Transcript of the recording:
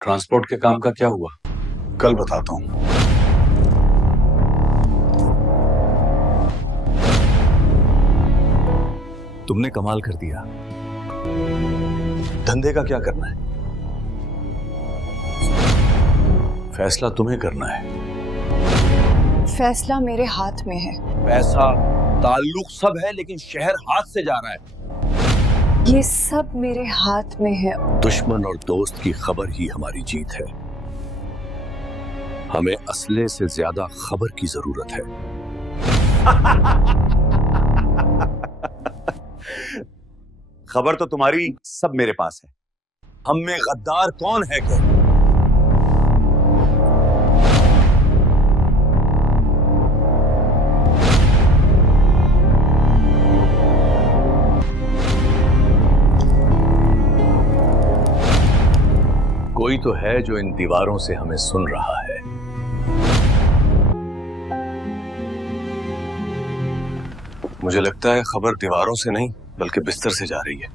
Transport के काम का क्या हुआ? कल बताता हूँ। तुमने कमाल कर दिया। धंधे का क्या करना है, फैसला तुम्हें करना है। फैसला मेरे हाथ में है। पैसा ताल्लुक सब है, लेकिन शहर हाथ से जा रहा है। ये सब मेरे हाथ में है। दुश्मन और दोस्त की खबर ही हमारी जीत है। हमें असले से ज्यादा खबर की जरूरत है। खबर तो तुम्हारी सब मेरे पास है। हम में गद्दार कौन है क्या? कोई तो है जो इन दीवारों से हमें सुन रहा है। मुझे लगता है खबर दीवारों से नहीं बल्कि बिस्तर से जा रही है।